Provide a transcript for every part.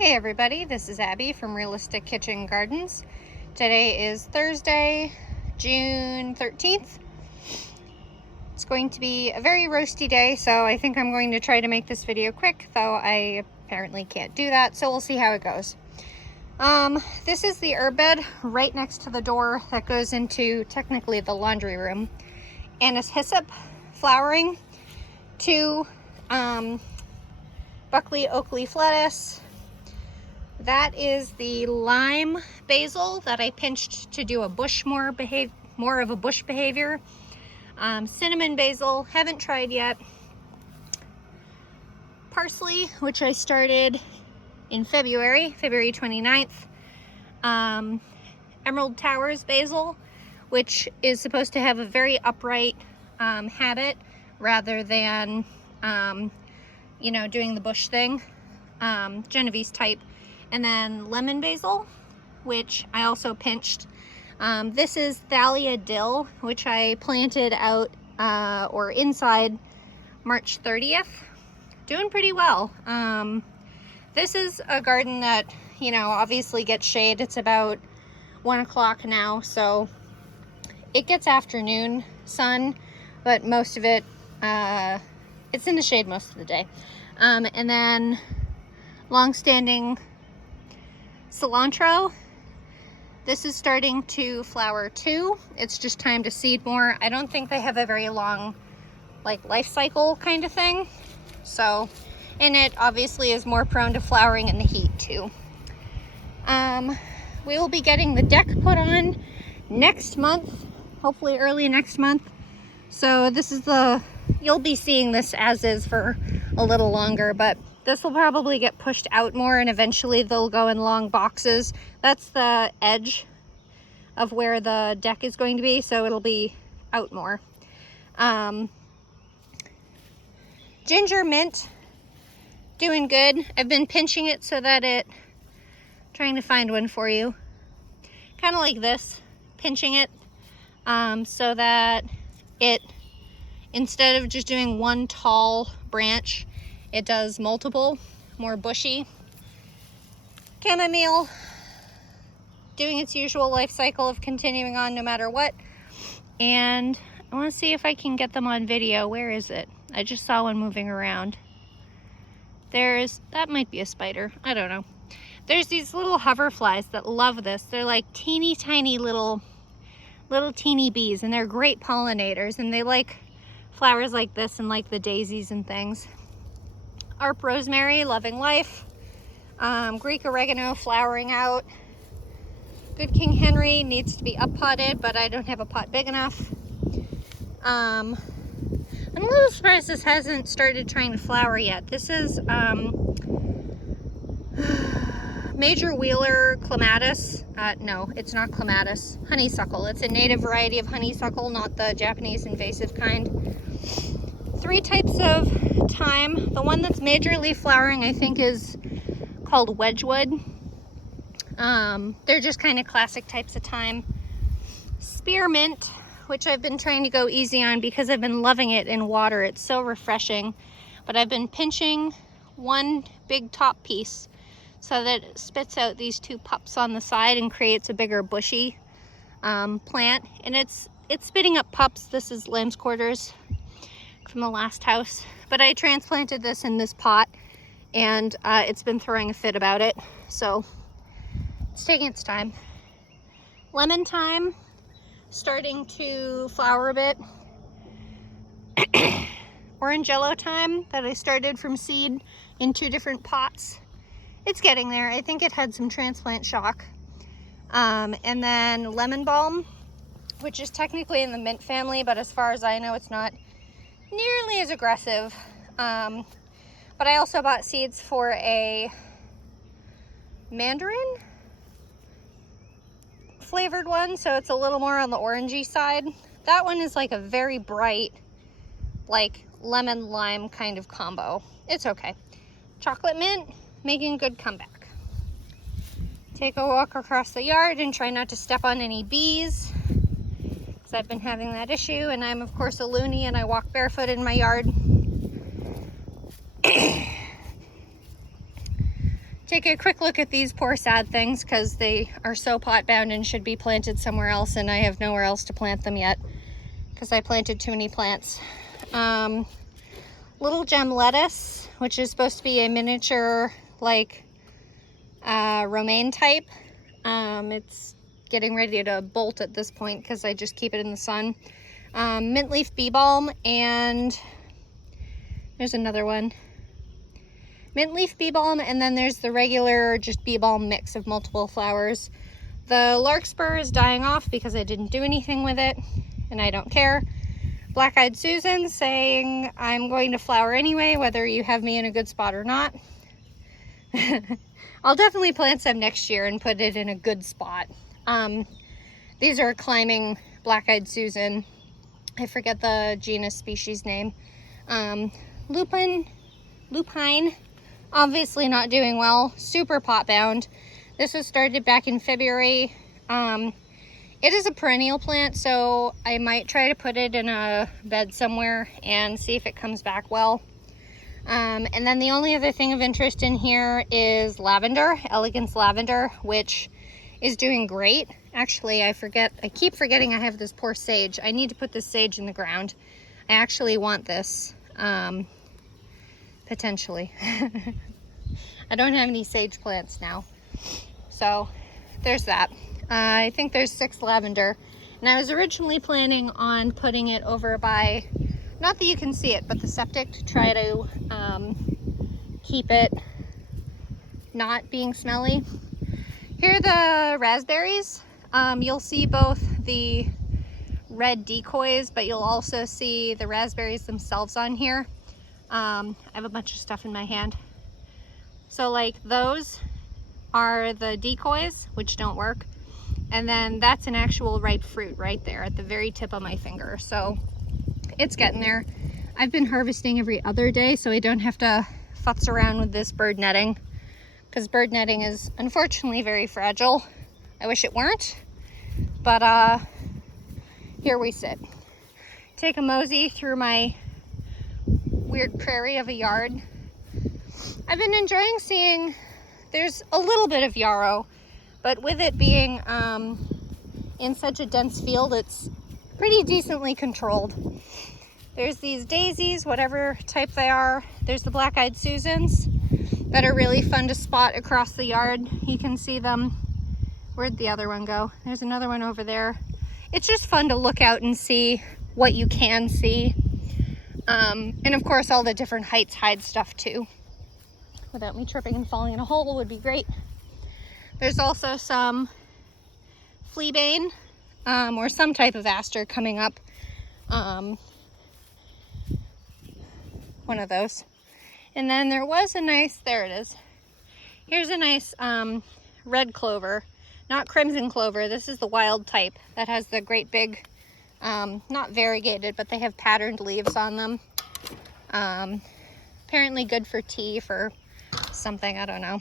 Hey everybody, this is Abby from Realistic Kitchen Gardens. Today is Thursday, June 13th. It's going to be a very roasty day, so I think I'm going to try to make this video quick, though I apparently can't do that, so we'll see how it goes. This is the herb bed right next to the door that goes into technically the laundry room. Anise hyssop flowering, 2 Buckley oak leaf lettuce. That is the lime basil that I pinched to do a bush more of a bush behavior. Cinnamon basil, haven't tried yet. Parsley, which I started in February 29th. Emerald Towers basil, which is supposed to have a very upright habit rather than, doing the bush thing, Genovese type. And then lemon basil, which I also pinched. This is Thalia dill, which I planted out or inside March 30th. Doing pretty well. This is a garden that, obviously gets shade. It's about 1 o'clock now, so it gets afternoon sun, but most of it, it's in the shade most of the day. And then long-standing cilantro. This is starting to flower too. It's just time to seed more. I don't think they have a very long life cycle kind of thing. So, and it obviously is more prone to flowering in the heat too. We will be getting the deck put on next month, hopefully early next month. So this is you'll be seeing this as is for a little longer, but this will probably get pushed out more and eventually they'll go in long boxes. That's the edge of where the deck is going to be, so it'll be out more. Ginger mint, doing good. I've been pinching it so that trying to find one for you. Kind of like this, pinching it so that instead of just doing one tall branch, it does multiple, more bushy. Chamomile, doing its usual life cycle of continuing on no matter what. And I want to see if I can get them on video. Where is it? I just saw one moving around. That might be a spider. I don't know. There's these little hoverflies that love this. They're like teeny tiny little teeny bees, and they're great pollinators, and they like flowers like this and like the daisies and things. Arp rosemary, loving life. Greek oregano flowering out. Good King Henry needs to be up potted, but I don't have a pot big enough. I'm a little surprised this hasn't started trying to flower yet. This is Major Wheeler clematis. No, it's not clematis. Honeysuckle. It's a native variety of honeysuckle, not the Japanese invasive kind. 3 types of thyme. The one that's majorly flowering, I think, is called Wedgwood. They're just kind of classic types of thyme. Spearmint, which I've been trying to go easy on because I've been loving it in water. It's so refreshing. But I've been pinching one big top piece so that it spits out these 2 pups on the side and creates a bigger bushy plant. And it's spitting up pups. This is lamb's quarters from the last house, but I transplanted this in this pot and it's been throwing a fit about it, so it's taking its time. Lemon thyme starting to flower a bit. Orange yellow thyme that I started from seed in 2 different pots. It's getting there. I think it had some transplant shock. And then lemon balm, which is technically in the mint family, but as far as I know, it's not nearly as aggressive. But I also bought seeds for a mandarin flavored one, so it's a little more on the orangey side. That one is like a very bright, like lemon lime kind of combo. It's okay. Chocolate mint, making a good comeback. Take a walk across the yard and try not to step on any bees, because I've been having that issue, and I'm of course a loony and I walk barefoot in my yard. take a quick look at these poor sad things because they are so pot bound and should be planted somewhere else, and I have nowhere else to plant them yet because I planted too many plants. Little gem lettuce, which is supposed to be a miniature like romaine type. It's getting ready to bolt at this point because I just keep it in the sun. Mint leaf bee balm, and there's another one. Mint leaf bee balm, and then there's the regular just bee balm mix of multiple flowers. The larkspur is dying off because I didn't do anything with it, and I don't care. Black-eyed Susan saying I'm going to flower anyway, whether you have me in a good spot or not. I'll definitely plant some next year and put it in a good spot. These are climbing Black-eyed Susan. I forget the genus species name. Lupine, obviously not doing well. Super pot bound. This was started back in February. It is a perennial plant, so I might try to put it in a bed somewhere and see if it comes back well. And then the only other thing of interest in here is lavender, elegance lavender, which is doing great. Actually, I keep forgetting I have this poor sage. I need to put this sage in the ground. I actually want this, potentially. I don't have any sage plants now. So there's that. I think there's 6 lavender, and I was originally planning on putting it over by, not that you can see it, but the septic, to try to keep it not being smelly. Here are the raspberries. You'll see both the red decoys, but you'll also see the raspberries themselves on here. I have a bunch of stuff in my hand. So like those are the decoys, which don't work. And then that's an actual ripe fruit right there at the very tip of my finger. So it's getting there. I've been harvesting every other day, so I don't have to futz around with this bird netting, because bird netting is unfortunately very fragile. I wish it weren't, but here we sit. Take a mosey through my weird prairie of a yard. I've been enjoying seeing there's a little bit of yarrow, but with it being in such a dense field, it's pretty decently controlled. There's these daisies, whatever type they are. There's the Black-eyed Susans that are really fun to spot across the yard. You can see them. Where'd the other one go? There's another one over there. It's just fun to look out and see what you can see. And of course, all the different heights hide stuff too. Without me tripping and falling in a hole would be great. There's also some fleabane, or some type of aster coming up. One of those. And then there was a nice, there it is. Here's a nice red clover, not crimson clover. This is the wild type that has the great big, not variegated, but they have patterned leaves on them. Apparently good for tea, for something, I don't know.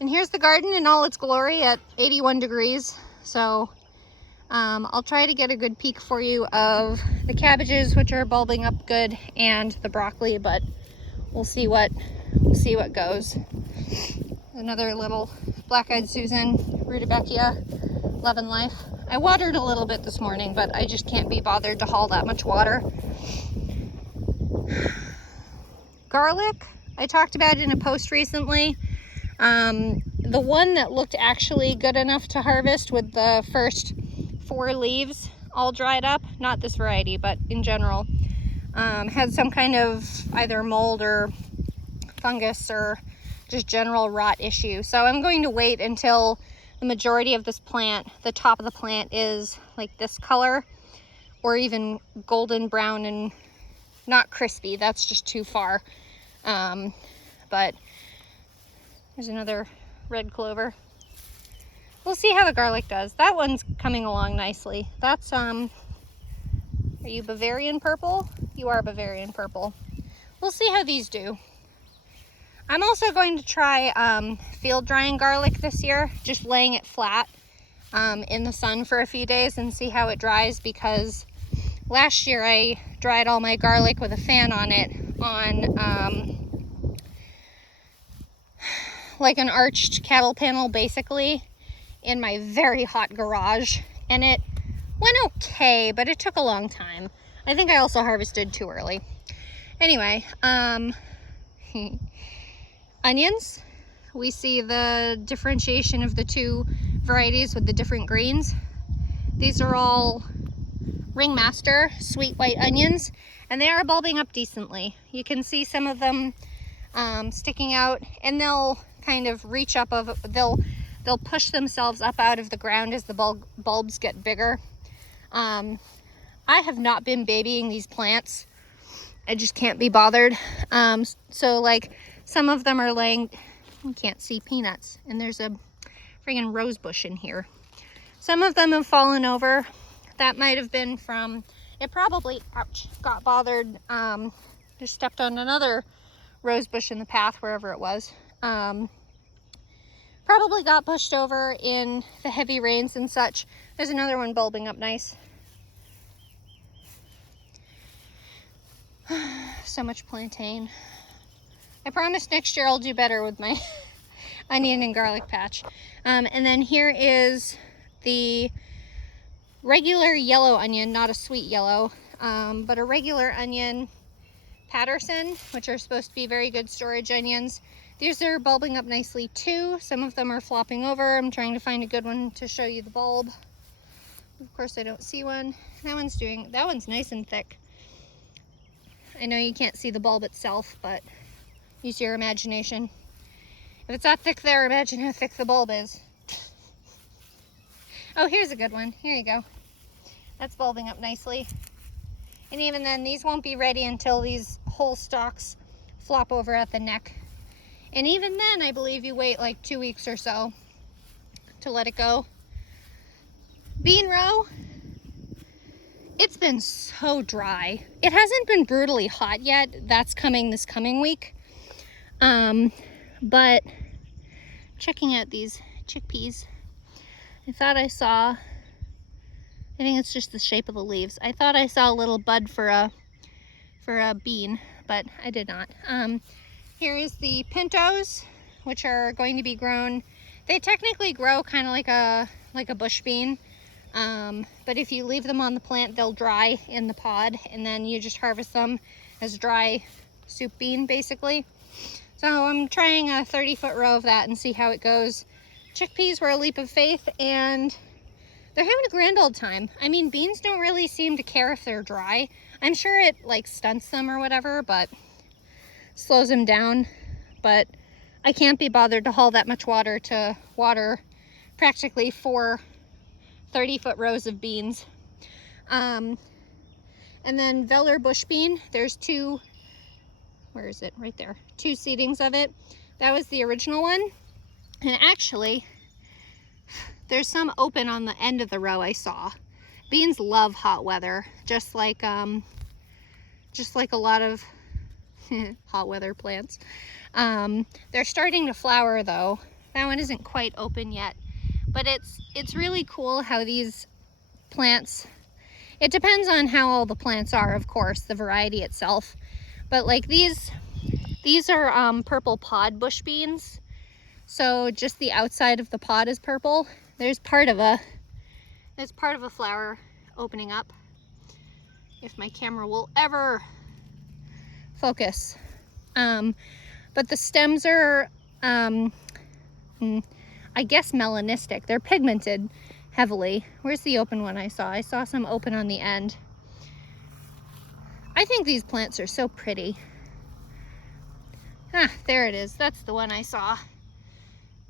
And here's the garden in all its glory at 81 degrees. So I'll try to get a good peek for you of the cabbages, which are bulbing up good, and the broccoli, but we'll see what goes. Another little Black-eyed Susan, Rudbeckia, loving life. I watered a little bit this morning, but I just can't be bothered to haul that much water. Garlic, I talked about it in a post recently. The one that looked actually good enough to harvest with the first 4 leaves all dried up, not this variety, but in general, had some kind of either mold or fungus or just general rot issue. So I'm going to wait until the majority of this plant, the top of the plant, is like this color, or even golden brown and not crispy. That's just too far. But there's another red clover. We'll see how the garlic does. That one's coming along nicely. That's, are you Bavarian purple? You are Bavarian purple. We'll see how these do. I'm also going to try field drying garlic this year, just laying it flat in the sun for a few days and see how it dries, because last year I dried all my garlic with a fan on it on like an arched cattle panel basically in my very hot garage, and it went okay, but it took a long time. I think I also harvested too early. Anyway, onions. We see the differentiation of the two varieties with the different greens. These are all Ringmaster sweet white onions, and they are bulbing up decently. You can see some of them sticking out, and they'll kind of reach up they'll push themselves up out of the ground as the bulbs get bigger. I have not been babying these plants. I just can't be bothered. So like some of them are laying, you can't see peanuts, and there's a friggin' rose bush in here. Some of them have fallen over. That might have been from, it probably, ouch, got bothered, just stepped on another rose bush in the path, wherever it was. Probably got pushed over in the heavy rains and such. There's another one bulbing up nice. So much plantain. I promise next year I'll do better with my onion and garlic patch. And then here is the regular yellow onion, not a sweet yellow, but a regular onion Patterson, which are supposed to be very good storage onions. These are bulbing up nicely too. Some of them are flopping over. I'm trying to find a good one to show you the bulb. Of course I don't see one. That one's nice and thick. I know you can't see the bulb itself, but use your imagination. If it's not thick there, imagine how thick the bulb is. Oh, here's a good one. Here you go. That's bulbing up nicely. And even then, these won't be ready until these whole stalks flop over at the neck. And even then, I believe you wait like 2 weeks or so to let it go. Bean row, it's been so dry. It hasn't been brutally hot yet. That's coming this coming week. But checking out these chickpeas, I thought I saw, I think it's just the shape of the leaves. I thought I saw a little bud for a bean, but I did not. Here is the pintos, which are going to be grown. They technically grow kind of like a bush bean, but if you leave them on the plant, they'll dry in the pod, and then you just harvest them as dry soup bean, basically. So I'm trying a 30-foot row of that and see how it goes. Chickpeas were a leap of faith, and they're having a grand old time. I mean, beans don't really seem to care if they're dry. I'm sure it like stunts them or whatever, but slows them down. But I can't be bothered to haul that much water to water practically 4 30-foot rows of beans. And then Veller bush bean, there's 2, where is it? Right there. 2 seedings of it. That was the original one. And actually, there's some open on the end of the row I saw. Beans love hot weather, just like a lot of hot weather plants. They're starting to flower though. That one isn't quite open yet, but it's really cool how these plants, it depends on how all the plants are, of course, the variety itself. But like these are purple pod bush beans. So just the outside of the pod is purple. There's part of a flower opening up. If my camera will ever focus. But the stems are, I guess melanistic. They're pigmented heavily. Where's the open one I saw? I saw some open on the end. I think these plants are so pretty. Ah, there it is. That's the one I saw.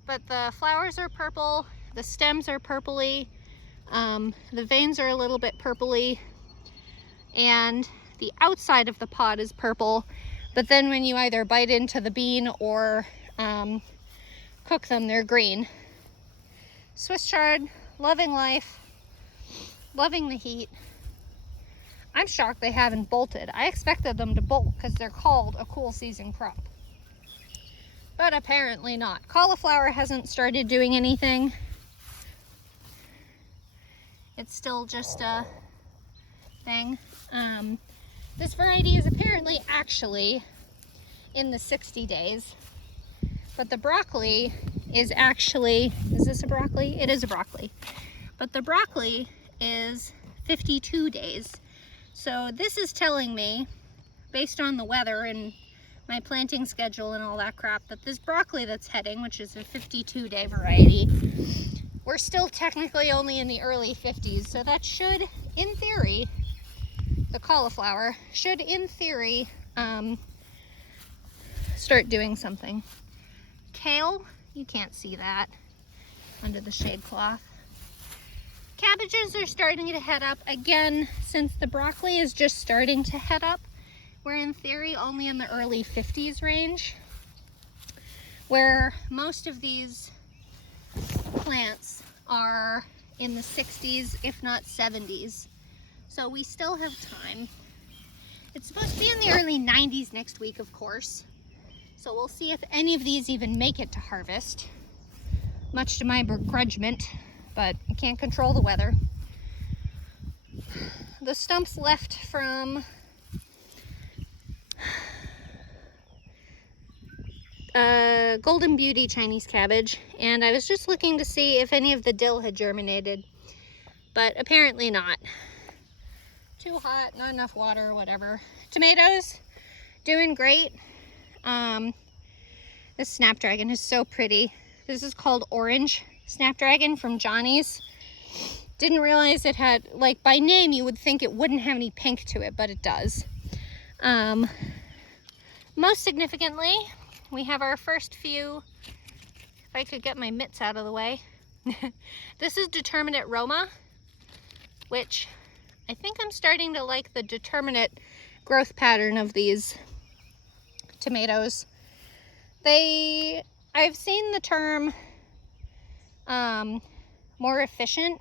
But the flowers are purple, the stems are purpley, the veins are a little bit purpley, and the outside of the pod is purple, but then when you either bite into the bean or cook them, they're green. Swiss chard, loving life, loving the heat. I'm shocked they haven't bolted. I expected them to bolt because they're called a cool season crop. But apparently not. Cauliflower hasn't started doing anything. It's still just a thing. This variety is apparently actually in the 60 days. But the broccoli is actually, is this a broccoli? It is a broccoli. But the broccoli is 52 days. So this is telling me, based on the weather and my planting schedule and all that crap, that this broccoli that's heading, which is a 52-day variety, we're still technically only in the early 50s. So that should, in theory, the cauliflower should, in theory, start doing something. Kale, you can't see that under the shade cloth. Cabbages are starting to head up. Again, since the broccoli is just starting to head up, we're in theory only in the early 50s range, where most of these plants are in the 60s, if not 70s. So we still have time. It's supposed to be in the early 90s next week, of course. So we'll see if any of these even make it to harvest, much to my begrudgment, but I can't control the weather. The stumps left from Golden Beauty Chinese cabbage, and I was just looking to see if any of the dill had germinated, but apparently not. Too hot, not enough water, whatever. Tomatoes, doing great. This snapdragon is so pretty. This is called Orange Snapdragon from Johnny's. Didn't realize it had, like, by name you would think it wouldn't have any pink to it, but it does. Most significantly, we have our first few, if I could get my mitts out of the way. This is Determinate Roma, which I think I'm starting to like the determinate growth pattern of these tomatoes. I've seen the term more efficient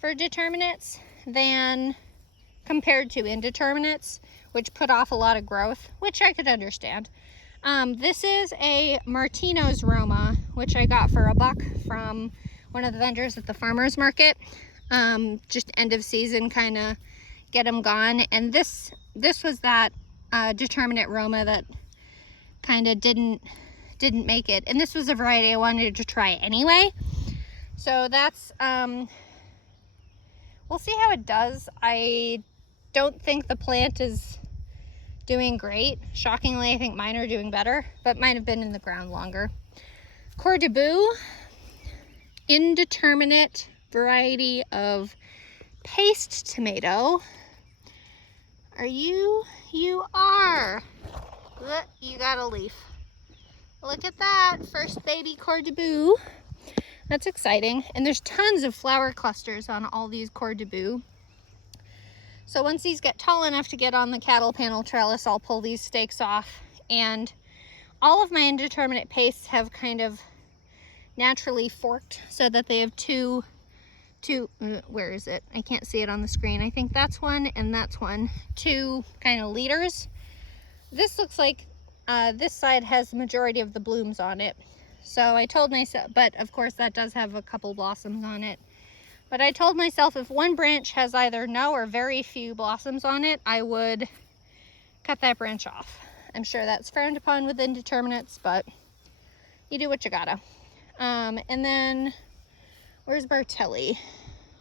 for determinates than compared to indeterminates, which put off a lot of growth, which I could understand. This is a Martino's Roma, which I got for $1 from one of the vendors at the farmer's market. Just end of season, kind of get them gone. And this was that determinate Roma that kind of didn't make it. And this was a variety I wanted to try anyway. So that's, we'll see how it does. I don't think the plant is doing great. Shockingly, I think mine are doing better, but mine have been in the ground longer. Coeur de Boeuf, indeterminate variety of paste tomato. Are you? You are. Look, you got a leaf. Look at that, first baby Coeur de Boeuf. That's exciting. And there's tons of flower clusters on all these Coeur de Boeuf. So once these get tall enough to get on the cattle panel trellis, I'll pull these stakes off. And all of my indeterminate pastes have kind of naturally forked so that they have two, where is it? I can't see it on the screen. I think that's one and that's one. Two kind of leaders. This looks like this side has the majority of the blooms on it. So I told myself, but of course that does have a couple blossoms on it. But I told myself if one branch has either no or very few blossoms on it, I would cut that branch off. I'm sure that's frowned upon with indeterminates, but you do what you gotta. And then, where's Bartelli?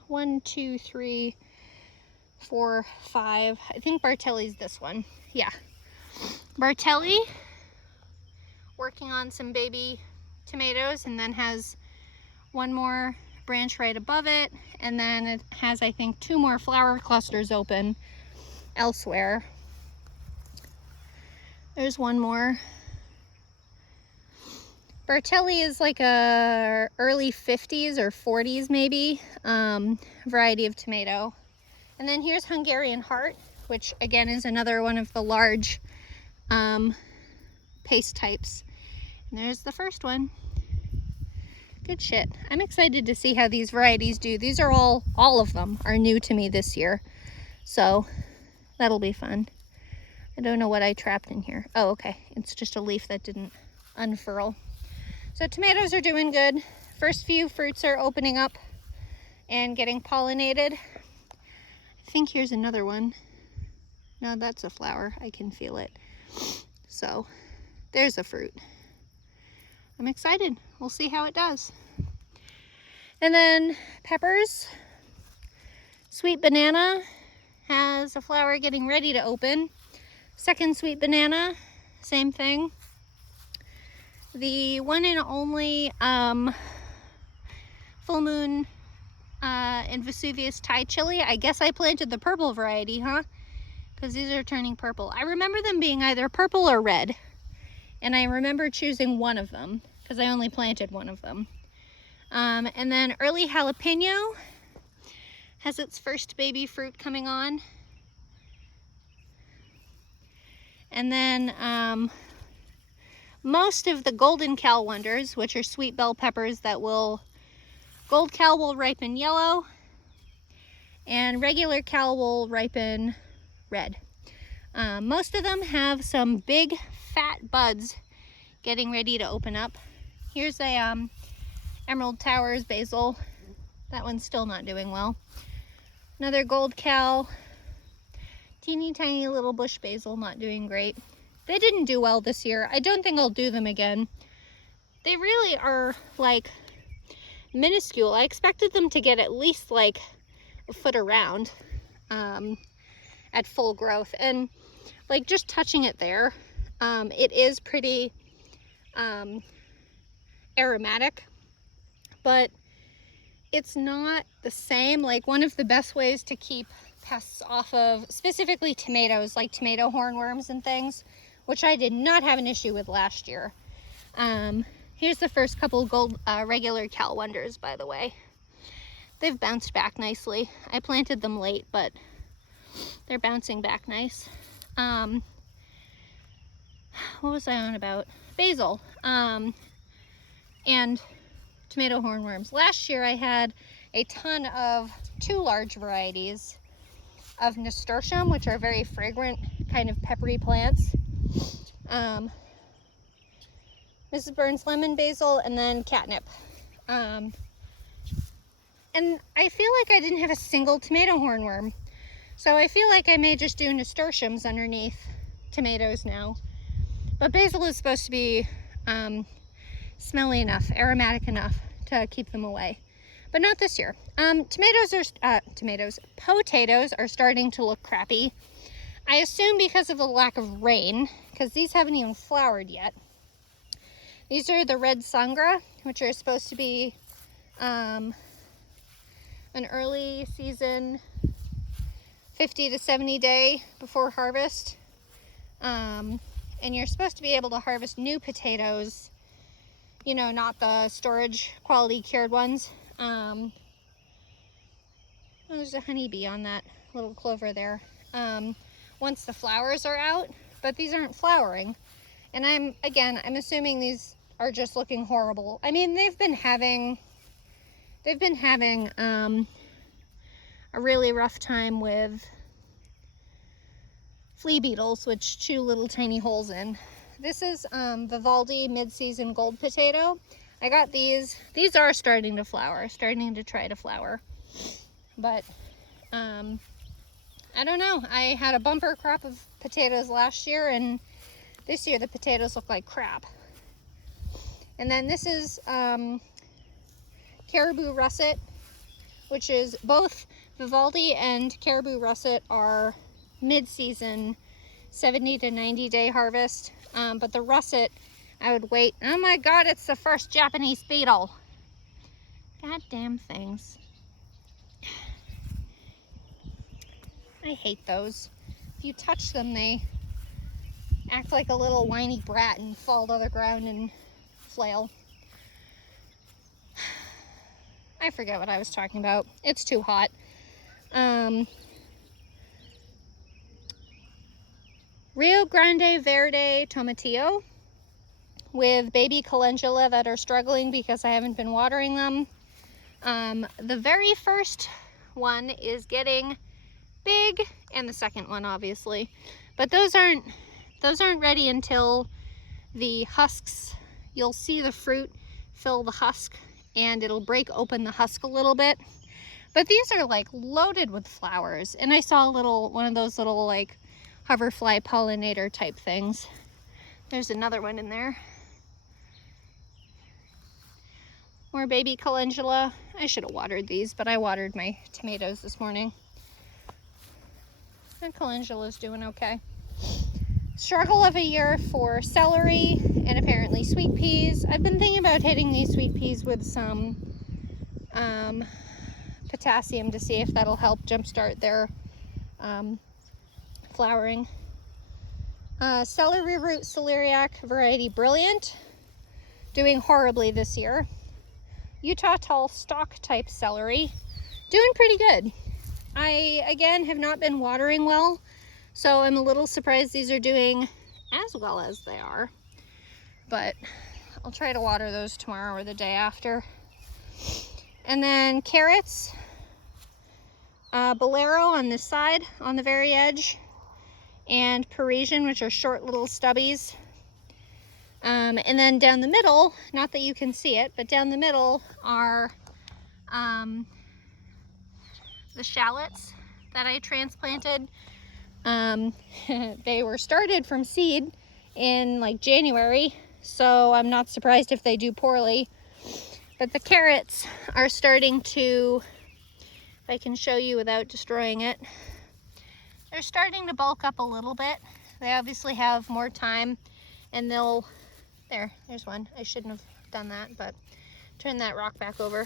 1, 2, 3, 4, 5. I think Bartelli's this one. Yeah. Bartelli, working on some baby tomatoes, and then has one more branch right above it, and then it has, I think, 2 more flower clusters open elsewhere. There's one more. Bartelli is like a early 50s or 40s maybe variety of tomato. And then here's Hungarian Heart, which again is another one of the large paste types. And there's the first one. Good shit. I'm excited to see how these varieties do. These are all of them are new to me this year. So that'll be fun. I don't know what I trapped in here. Oh, okay. It's just a leaf that didn't unfurl. So tomatoes are doing good. First few fruits are opening up and getting pollinated. I think here's another one. No, that's a flower. I can feel it. So there's a fruit. I'm excited. We'll see how it does. And then peppers. Sweet banana has a flower getting ready to open. Second sweet banana, same thing. The one and only full moon in Vesuvius Thai chili. I guess I planted the purple variety, huh? Because these are turning purple. I remember them being either purple or red. And I remember choosing one of them because I only planted one of them. And then early jalapeno has its first baby fruit coming on. And then most of the golden cal wonders, which are sweet bell peppers that will, gold cal will ripen yellow and regular cal will ripen red. Most of them have some big fat buds getting ready to open up. Here's a Emerald Towers basil. That one's still not doing well. Another gold cal. Teeny tiny little bush basil, not doing great. They didn't do well this year. I don't think I'll do them again. They really are like minuscule. I expected them to get at least like a foot around at full growth. And like just touching it there, it is pretty aromatic, but it's not the same. Like one of the best ways to keep pests off of specifically tomatoes, like tomato hornworms and things, which I did not have an issue with last year. Here's the first couple gold regular cal wonders, by the way. They've bounced back nicely. I planted them late, but they're bouncing back nice. What was I on about? Basil and tomato hornworms. Last year I had a ton of 2 large varieties of nasturtium, which are very fragrant, kind of peppery plants. Mrs. Burns lemon basil, and then catnip. And I feel like I didn't have a single tomato hornworm. So I feel like I may just do nasturtiums underneath tomatoes now. But basil is supposed to be smelly enough, aromatic enough to keep them away. But not this year. Potatoes are starting to look crappy. I assume because of the lack of rain, because these haven't even flowered yet. These are the red sangra, which are supposed to be an early season 50 to 70 day before harvest. And you're supposed to be able to harvest new potatoes, you know, not the storage quality cured ones. Oh, there's a honeybee on that little clover there. Once the flowers are out, but these aren't flowering. And I'm assuming these are just looking horrible. I mean, they've been having a really rough time with flea beetles, which chew little tiny holes in. This is Vivaldi mid-season gold potato. I got these. These are starting to flower, starting to try to flower. But I don't know. I had a bumper crop of potatoes last year, and this year the potatoes look like crap. And then this is caribou russet, which is both Vivaldi and caribou russet are mid-season 70 to 90 day harvest. But the russet, I would wait. Oh my God, it's the first Japanese beetle. Goddamn things. I hate those. If you touch them, they act like a little whiny brat and fall to the ground and flail. I forget what I was talking about. It's too hot. Rio Grande Verde Tomatillo with baby calendula that are struggling because I haven't been watering them. The very first one is getting big, and the second one obviously, but those aren't ready until the husks, you'll see the fruit fill the husk and it'll break open the husk a little bit. But these are like loaded with flowers, and I saw one of those little like hoverfly pollinator type things. There's another one in there. More baby calendula. I should have watered these, but I watered my tomatoes this morning. And calendula's doing okay. Struggle of a year for celery and apparently sweet peas. I've been thinking about hitting these sweet peas with some potassium to see if that'll help jumpstart their flowering. Celery root celeriac variety Brilliant, doing horribly this year. Utah tall stalk type celery, doing pretty good. I, again, have not been watering well, so I'm a little surprised these are doing as well as they are. But I'll try to water those tomorrow or the day after. And then carrots, Bolero on this side, on the very edge, and Parisian, which are short little stubbies. And then down the middle, not that you can see it, but down the middle are the shallots that I transplanted. They were started from seed in like January, so I'm not surprised if they do poorly. But the carrots are starting to, if I can show you without destroying it, they're starting to bulk up a little bit. They obviously have more time, and they'll, there's one. I shouldn't have done that, but turn that rock back over.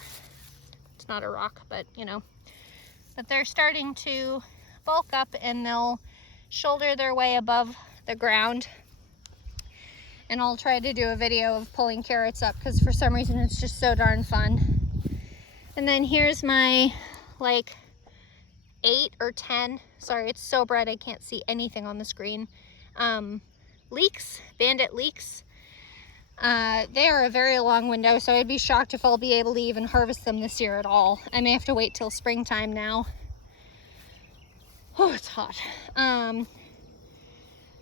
It's not a rock, but you know. But they're starting to bulk up and they'll shoulder their way above the ground. And I'll try to do a video of pulling carrots up because for some reason it's just so darn fun. And then here's my like 8 or 10, sorry, it's so bright I can't see anything on the screen. Leeks, bandit leeks. They are a very long window, so I'd be shocked if I'll be able to even harvest them this year at all. I may have to wait till springtime now. Oh, it's hot.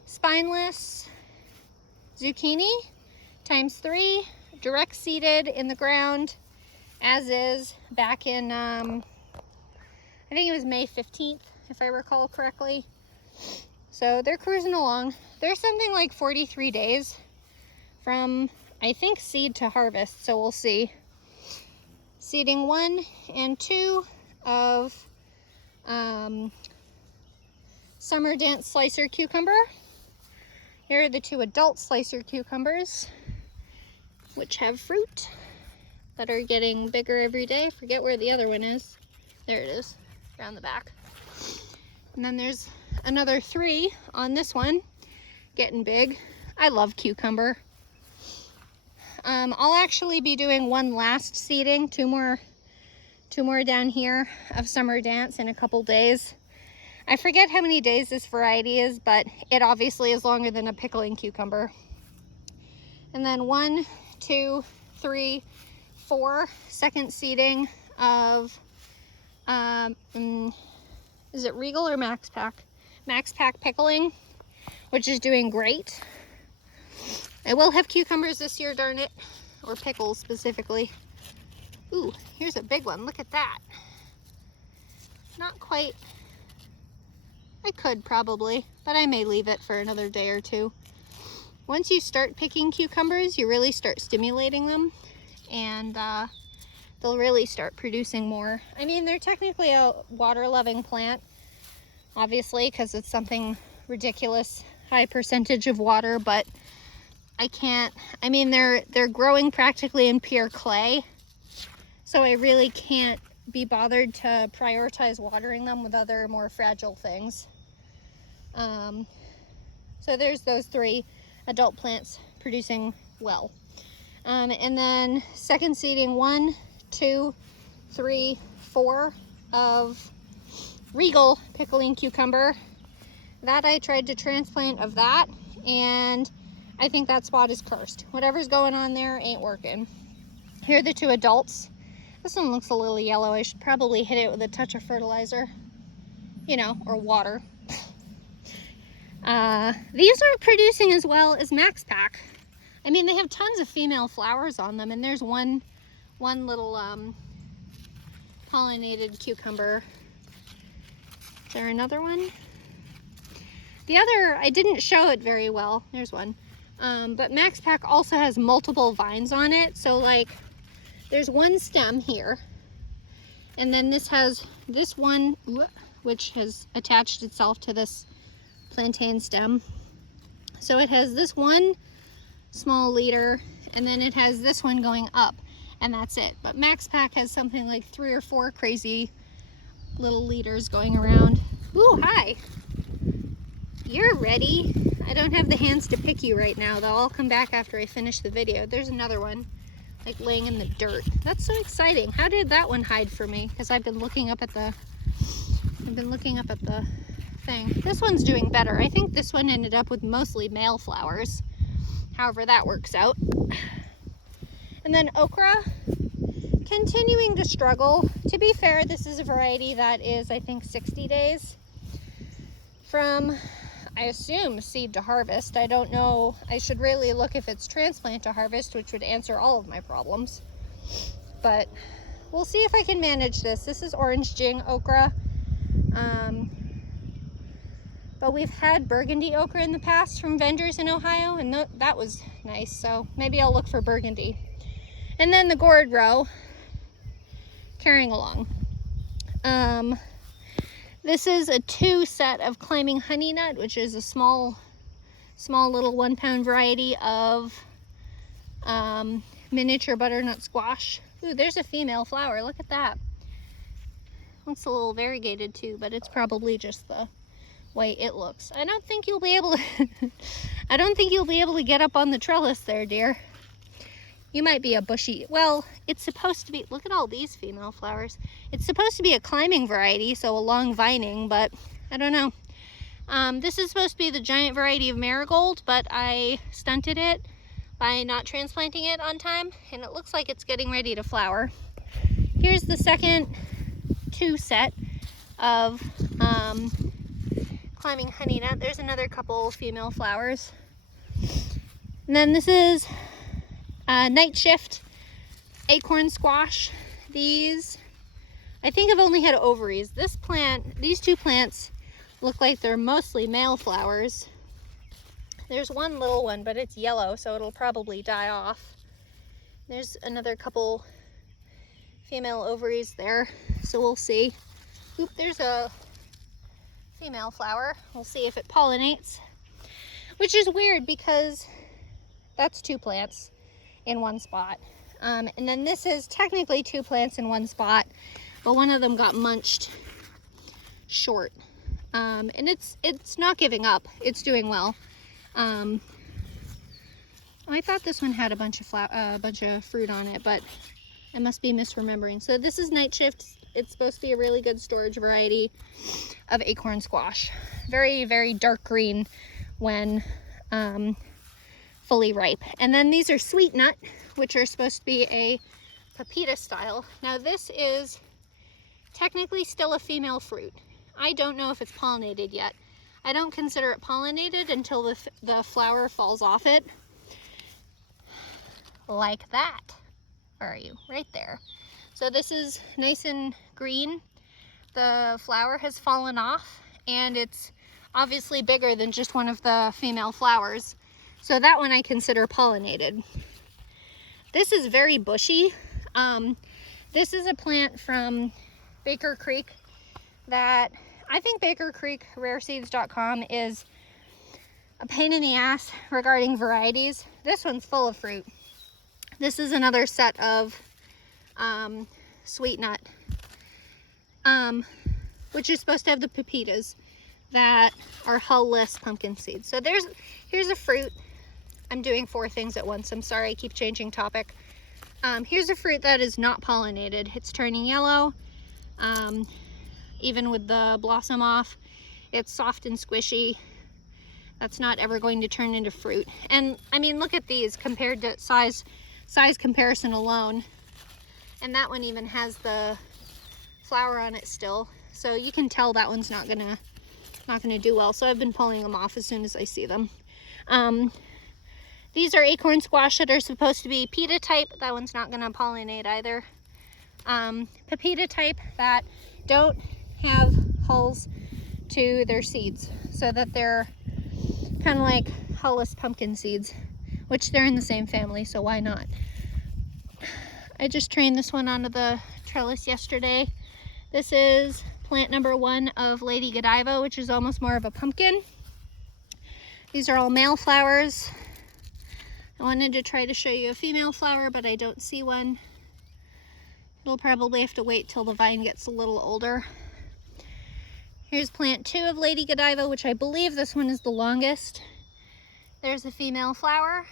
Spineless zucchini ×3, direct seeded in the ground as is back in, I think it was May 15th, if I recall correctly. So they're cruising along. They're something like 43 days from, I think, seed to harvest, so we'll see. Seeding 1 and 2 of Summer Dance Slicer Cucumber. Here are the 2 adult slicer cucumbers, which have fruit that are getting bigger every day. I forget where the other one is. There it is, around the back. And then there's another 3 on this one, getting big. I love cucumber. I'll actually be doing one last seeding, two more down here of Summer Dance in a couple days. I forget how many days this variety is, but it obviously is longer than a pickling cucumber. And then 1, 2, 3, 4 second seeding of, is it Regal or Max Pack? Max Pack pickling, which is doing great. I will have cucumbers this year, darn it, or pickles specifically. Ooh, here's a big one. Look at that. Not quite. I could probably, but I may leave it for another day or two. Once you start picking cucumbers, you really start stimulating them, and they'll really start producing more. I mean, they're technically a water-loving plant, obviously, because it's something ridiculous, high percentage of water, but I mean, they're growing practically in pure clay, so I really can't be bothered to prioritize watering them with other more fragile things. So there's those 3 adult plants producing well. And then second seeding 1, 2, 3, 4 of Regal pickling cucumber. That I tried to transplant of that, and I think that spot is cursed. Whatever's going on there ain't working. Here are the 2 adults. This one looks a little yellow. I should probably hit it with a touch of fertilizer, you know, or water. These aren't producing as well as Max Pack. I mean, they have tons of female flowers on them, and there's one little pollinated cucumber. Is there another one? The other, I didn't show it very well. There's one. But Max Pack also has multiple vines on it, so like there's one stem here, and then this has this one which has attached itself to this plantain stem. So it has this one small leader, and then it has this one going up, and that's it. But Max Pack has something like 3 or 4 crazy little leaders going around. Ooh, hi. You're ready. I don't have the hands to pick you right now, though. I'll come back after I finish the video. There's another one, like laying in the dirt. That's so exciting. How did that one hide for me? Because I've been looking up at the thing. This one's doing better. I think this one ended up with mostly male flowers. However that works out. And then okra, continuing to struggle. To be fair, this is a variety that is, I think, 60 days from, I assume, seed to harvest. I don't know. I should really look if it's transplant to harvest, which would answer all of my problems. But we'll see if I can manage this. This is orange Jing okra. But we've had burgundy okra in the past from vendors in Ohio, and that was nice. So maybe I'll look for burgundy. And then the gourd row, carrying along. This is a 2 set of Climbing Honey Nut, which is a small little 1-pound variety of miniature butternut squash. Ooh, there's a female flower. Look at that. Looks a little variegated too, but it's probably just the way it looks. I don't think you'll be able to get up on the trellis there, dear. You might be a bushy, well, it's supposed to be, look at all these female flowers. It's supposed to be a climbing variety, so a long vining, but I don't know. This is supposed to be the giant variety of marigold, but I stunted it by not transplanting it on time, and it looks like it's getting ready to flower. Here's the second 2 set of Climbing Honey Nut. There's another couple female flowers. And then this is Night Shift acorn squash. These, I think, I've only had ovaries. These 2 plants look like they're mostly male flowers. There's one little one, but it's yellow, so it'll probably die off. There's another couple female ovaries there, so we'll see. Oop, there's a female flower. We'll see if it pollinates, which is weird because that's 2 plants in one spot. And then this is technically 2 plants in one spot, but one of them got munched short. And it's not giving up. It's doing well. I thought this one had a bunch of fruit on it, but I must be misremembering. So this is Night Shift. It's supposed to be a really good storage variety of acorn squash. Very, very dark green when fully ripe. And then these are Sweet Nut, which are supposed to be a pepita style. Now this is technically still a female fruit. I don't know if it's pollinated yet. I don't consider it pollinated until the flower falls off it. Like that. Where are you? Right there. So this is nice and green. The flower has fallen off, and it's obviously bigger than just one of the female flowers. So that one I consider pollinated. This is very bushy. This is a plant from Baker Creek that I think Baker Creek rareseeds.com is a pain in the ass regarding varieties. This one's full of fruit. This is another set of Sweet Nut, which is supposed to have the pepitas that are hull-less pumpkin seeds. So here's a fruit. I'm doing 4 things at once. I'm sorry, I keep changing topic. Here's a fruit that is not pollinated. It's turning yellow. Even with the blossom off, it's soft and squishy. That's not ever going to turn into fruit. And I mean, look at these compared to size comparison alone. And that one even has the flower on it still. So you can tell that one's not gonna do well. So I've been pulling them off as soon as I see them. These are acorn squash that are supposed to be pita type. That one's not gonna pollinate either. Pepita type that don't have hulls to their seeds, so that they're kind of like hull-less pumpkin seeds, which they're in the same family, so why not? I just trained this one onto the trellis yesterday. This is plant number 1 of Lady Godiva, which is almost more of a pumpkin. These are all male flowers. I wanted to try to show you a female flower, but I don't see one. It'll probably have to wait till the vine gets a little older. Here's plant 2 of Lady Godiva, which I believe this one is the longest. There's a female flower.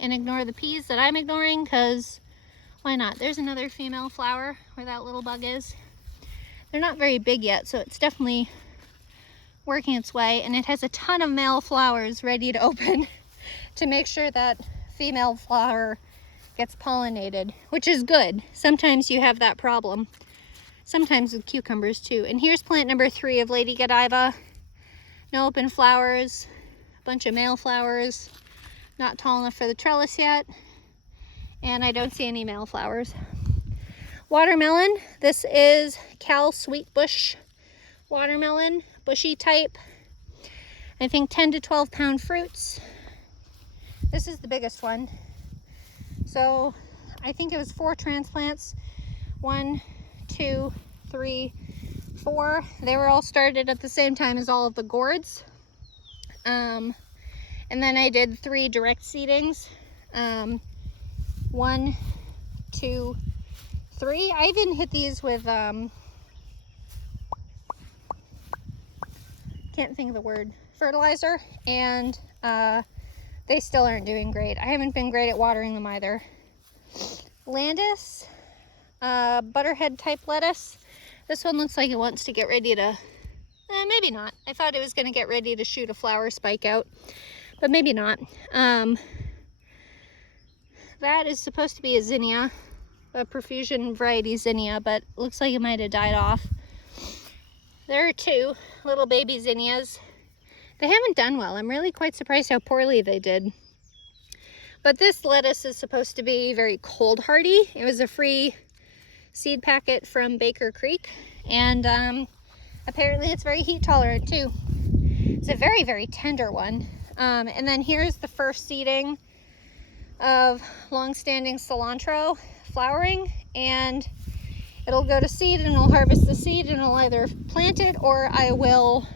And ignore the peas that I'm ignoring, because why not? There's another female flower where that little bug is. They're not very big yet, so it's definitely working its way, and it has a ton of male flowers ready to open to make sure that female flower gets pollinated, which is good. Sometimes you have that problem. Sometimes with cucumbers too. And here's plant number 3 of Lady Godiva. No open flowers, a bunch of male flowers, not tall enough for the trellis yet, and I don't see any male flowers. Watermelon, this is Cal Sweet Bush watermelon, bushy type. I think 10 to 12 pound fruits. This is the biggest one. So I think it was 4 transplants. 1, 2, 3, 4. They were all started at the same time as all of the gourds. And then I did 3 direct seedings. 1, 2, 3. I even hit these with, can't think of the word, fertilizer, and they still aren't doing great. I haven't been great at watering them either. Landis, butterhead type lettuce. This one looks like it wants to get ready to, maybe not. I thought it was going to get ready to shoot a flower spike out, but maybe not. That is supposed to be a zinnia, a profusion variety zinnia, but looks like it might have died off. There are 2 little baby zinnias. They haven't done well. I'm really quite surprised how poorly they did. But this lettuce is supposed to be very cold hardy. It was a free seed packet from Baker Creek, and apparently it's very heat tolerant too. It's a very, very tender one. And then here's the first seeding of long-standing cilantro flowering, and it'll go to seed, and I'll harvest the seed, and I'll either plant it, or I will,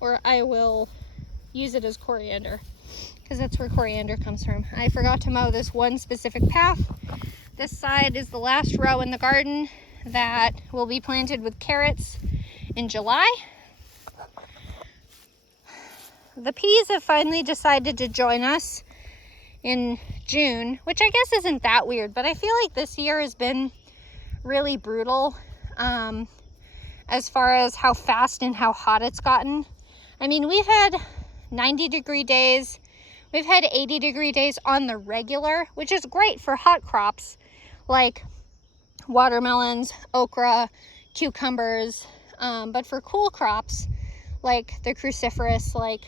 or I will use it as coriander, because that's where coriander comes from. I forgot to mow this one specific path. This side is the last row in the garden that will be planted with carrots in July. The peas have finally decided to join us in June, which I guess isn't that weird, but I feel like this year has been really brutal as far as how fast and how hot it's gotten. I mean, we've had 90-degree days, we've had 80-degree days on the regular, which is great for hot crops like watermelons, okra, cucumbers, but for cool crops like the cruciferous, like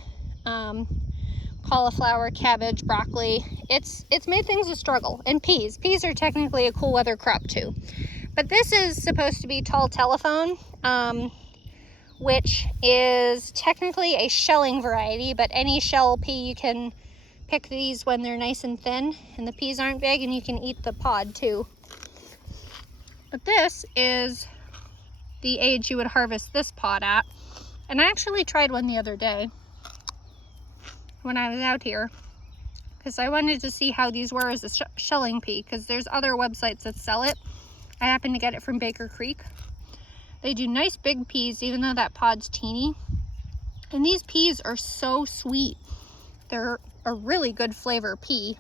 cauliflower, cabbage, broccoli, it's made things a struggle. And peas are technically a cool weather crop too, but this is supposed to be tall telephone, which is technically a shelling variety, but any shell pea, you can pick these when they're nice and thin and the peas aren't big, and you can eat the pod too. But this is the age you would harvest this pod at, and I actually tried one the other day when I was out here, because I wanted to see how these were as a shelling pea, because there's other websites that sell it. I happened to get it from Baker Creek. They do nice big peas, even though that pod's teeny. And these peas are so sweet. They're a really good flavor pea,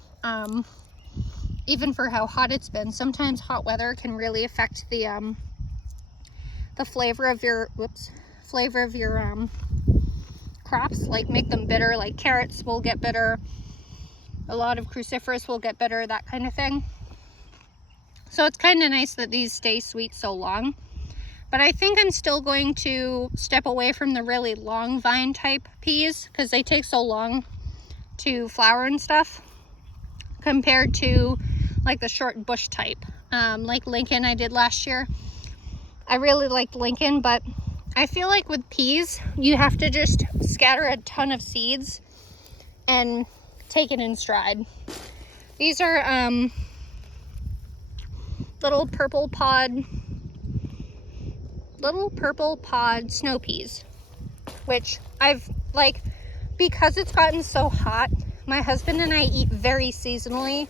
even for how hot it's been. Sometimes hot weather can really affect the flavor of your crops, like make them bitter. Like carrots will get bitter, a lot of cruciferous will get bitter, that kind of thing. So it's kind of nice that these stay sweet so long. But I think I'm still going to step away from the really long vine type peas, because they take so long to flower and stuff, compared to like the short bush type, like Lincoln I did last year. I really liked Lincoln, but I feel like with peas, you have to just scatter a ton of seeds and take it in stride. These are little purple pod snow peas, which I've like, because it's gotten so hot, my husband and I eat very seasonally,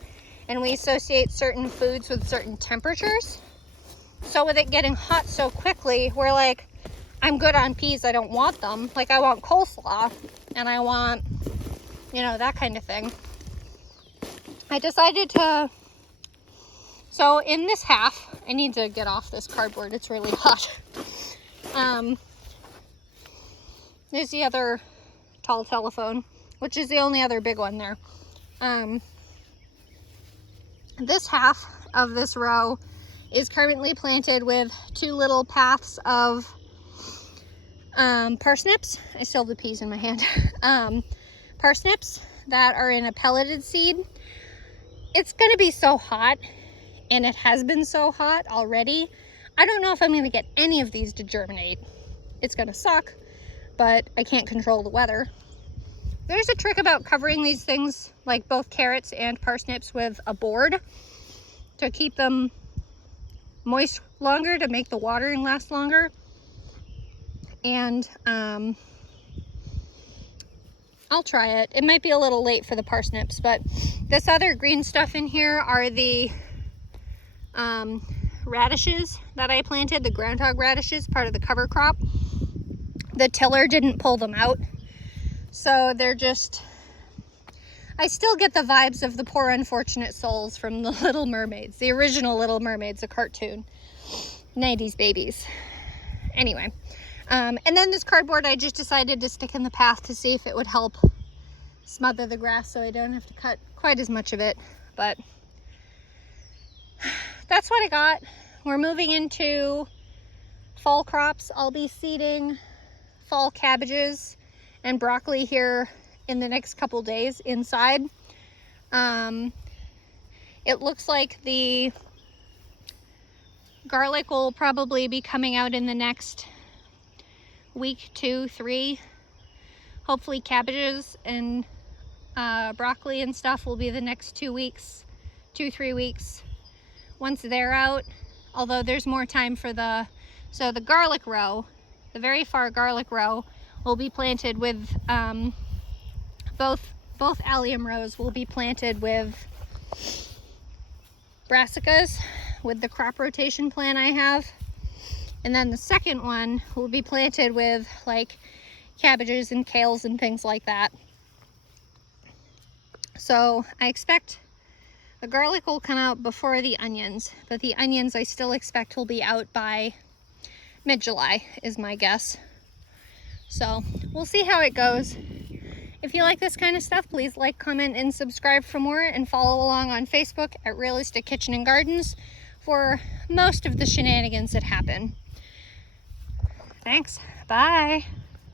and we associate certain foods with certain temperatures. So with it getting hot so quickly, we're like, I'm good on peas, I don't want them. Like, I want coleslaw, and I want, you know, that kind of thing. I decided to, so in this half, I need to get off this cardboard, it's really hot. There's the other tall telephone, which is the only other big one there. This half of this row is currently planted with 2 little paths of parsnips. I still have the peas in my hand. Parsnips that are in a pelleted seed. It's gonna be so hot, and it has been so hot already. I don't know if I'm gonna get any of these to germinate. It's gonna suck, but I can't control the weather. There's a trick about covering these things, like both carrots and parsnips, with a board to keep them moist longer, to make the watering last longer. And I'll try it. It might be a little late for the parsnips, but this other green stuff in here are the radishes that I planted, the groundhog radishes, part of the cover crop. The tiller didn't pull them out, so they're just, I still get the vibes of the Poor Unfortunate Souls from the Little Mermaids, the original Little Mermaids, a cartoon, 90s babies. Anyway, and then this cardboard I just decided to stick in the path to see if it would help smother the grass so I don't have to cut quite as much of it, but that's what I got. We're moving into fall crops. I'll be seeding fall cabbages and broccoli here in the next couple days inside. It looks like the garlic will probably be coming out in the next week, 2, 3. Hopefully cabbages and broccoli and stuff will be the next 2 weeks, 2-3 weeks. Once they're out, although there's more time for the garlic row, the very far garlic row will be planted with, both allium rows will be planted with brassicas, with the crop rotation plan I have. And then the second one will be planted with like cabbages and kales and things like that. So I expect the garlic will come out before the onions, but the onions I still expect will be out by mid-July is my guess. So we'll see how it goes. If you like this kind of stuff, please like, comment, and subscribe for more, and follow along on Facebook at Realistic Kitchen and Gardens for most of the shenanigans that happen. Thanks. Bye.